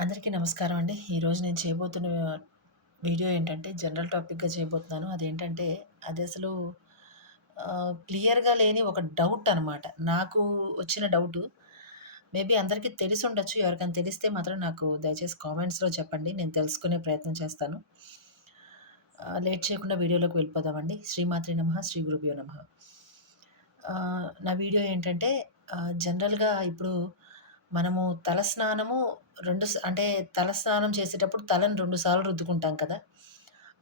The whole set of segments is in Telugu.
అందరికీ నమస్కారం అండి. ఈరోజు నేను చేయబోతున్న వీడియో ఏంటంటే జనరల్ టాపిక్‌గా చేయబోతున్నాను. అదేంటంటే అదసలు క్లియర్‌గా లేని ఒక డౌట్ అనమాట. నాకు వచ్చిన డౌటు. మేబీ అందరికీ తెలిసుండొచ్చు. ఎవరికైనా తెలిస్తే మాత్రం నాకు దయచేసి కామెంట్స్‌లో చెప్పండి. నేను తెలుసుకునే ప్రయత్నం చేస్తాను. లేట్ చేయకుండా వీడియోలోకి వెళ్ళిపోదామండి. శ్రీమాత్రే నమః! శ్రీ గురుభ్యో నమః! నా వీడియో ఏంటంటే జనరల్‌గా ఇప్పుడు మనము తలస్నానము 2 అంటే తలస్నానం చేసేటప్పుడు తలని 2 సార్లు రుద్దుకుంటాం కదా!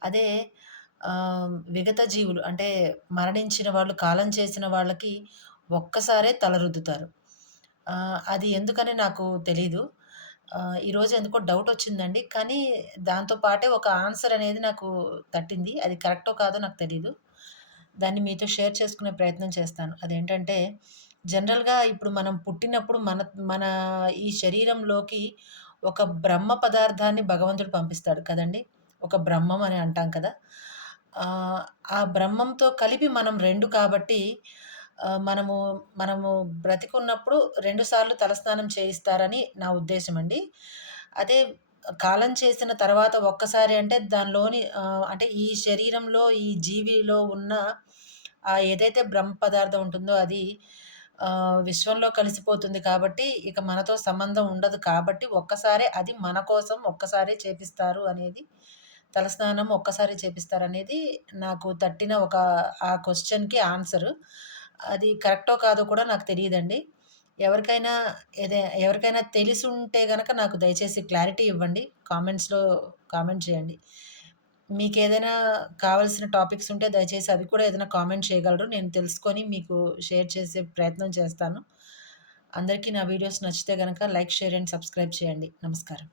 అదే విగత జీవులు అంటే మరణించిన వాళ్ళు, కాలం చేసిన వాళ్ళకి ఒక్కసారే తల రుద్దుతారు. అది ఎందుకని నాకు తెలీదు. ఈరోజు ఎందుకో డౌటొచ్చిందండి. కానీ దాంతో పాటే ఒక ఆన్సర్ అనేది నాకు తట్టింది. అది కరెక్టో కాదో నాకు తెలీదు. దాన్ని మీతో షేర్ చేసుకునే ప్రయత్నం చేస్తాను. అదేంటంటే జనరల్‌గా ఇప్పుడు మనం పుట్టినప్పుడు మన మన ఈ శరీరంలోకి ఒక బ్రహ్మ పదార్థాన్ని భగవంతుడు పంపిస్తాడు కదండీ! ఒక బ్రహ్మం అని అంటాం కదా! ఆహ్, ఆ బ్రహ్మంతో కలిపి మనం 2 కాబట్టి మనము మనము బ్రతికున్నప్పుడు 2 సార్లు తలస్నానం చేయిస్తారని నా ఉద్దేశమండి. అదే కాలం చేసిన తర్వాత ఒక్కసారి అంటే దానిలోని అంటే ఈ శరీరంలో, ఈ జీవిలో ఉన్న ఏదైతే బ్రహ్మ పదార్థం ఉంటుందో అది విశ్వంలో కలిసిపోతుంది కాబట్టి, ఇక మనతో సంబంధం ఉండదు కాబట్టి, ఒక్కసారే అది మన కోసం ఒక్కసారే చేపిస్తారు అనేది తలస్నానం ఒక్కసారే చేపిస్తారనేది నాకు తట్టిన ఆ క్వెషన్‌కి ఆన్సరు. అది కరెక్టో కాదో కూడా నాకు తెలీదండి. ఎవరికైనా ఎవరికైనా తెలిసుంటే గనక నాకు దయచేసి క్లారిటీ ఇవ్వండి. కామెంట్స్‌లో కామెంట్ చేయండి. మీకేదైనా కావాల్సిన టాపిక్స్ ఉంటే దయచేసి అవి కూడా ఏదైనా కామెంట్ చేయగలరు. నేను తెలుసుకొని మీకు షేర్ చేసే ప్రయత్నం చేస్తాను. అందరికీ నా వీడియోస్ నచ్చితే గనక లైక్, షేర్ అండ్ సబ్స్క్రైబ్ చేయండి. నమస్కారం.